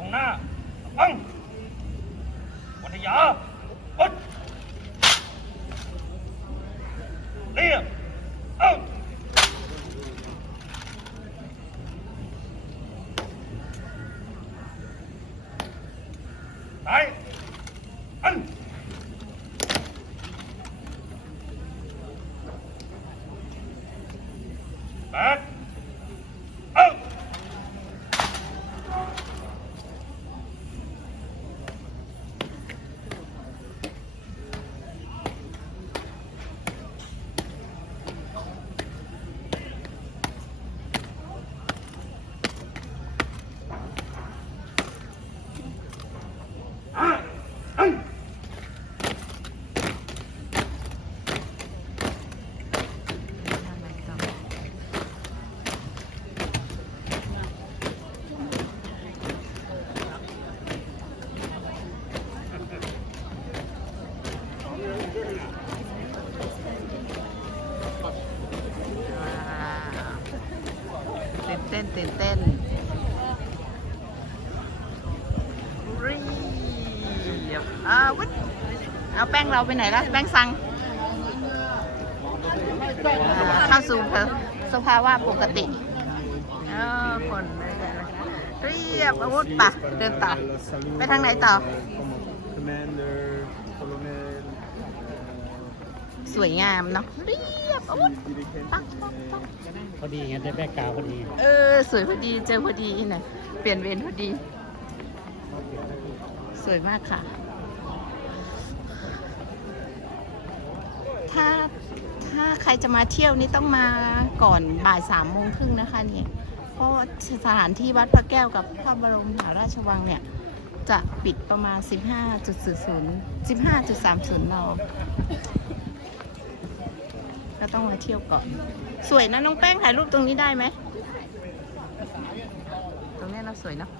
กองหน้าปังวัทยาปัดเรียบเอาไหนอันแปด เต้นตื่นเต้นรีบอาวุธเอาแป้งเราไปไหนละแป้งสั่งอ่าเข้าสู่สภาวะปกติเออคนเรียบอาวุธปะเดินต่อ ไปทางไหนต่อ Commander, Colonel, สวยงามเนาะเรียบอาวุธ dirigente. ปักปักปัก พอดีไงได้แบกกาวพอดีเออ สวยพอดีเจอพอดีนะเปลี่ยนเวรพอดี สวยมากค่ะ ถ้าถ้าใครจะมาเที่ยวนี่ต้องมาก่อนบ่ายสามโมงครึ่งนะคะเนี่ยเพราะว่าสถานที่วัดพระแก้วกับพระบรมมหาราชวังเนี่ย จะปิดประมาณ 15.00 15.30นก็ ต้องมาเที่ยวก่อน สวยนะน้องแป้งถ่ายรูปตรงนี้ได้ไหม ตรงนี้เราสวยเนาะ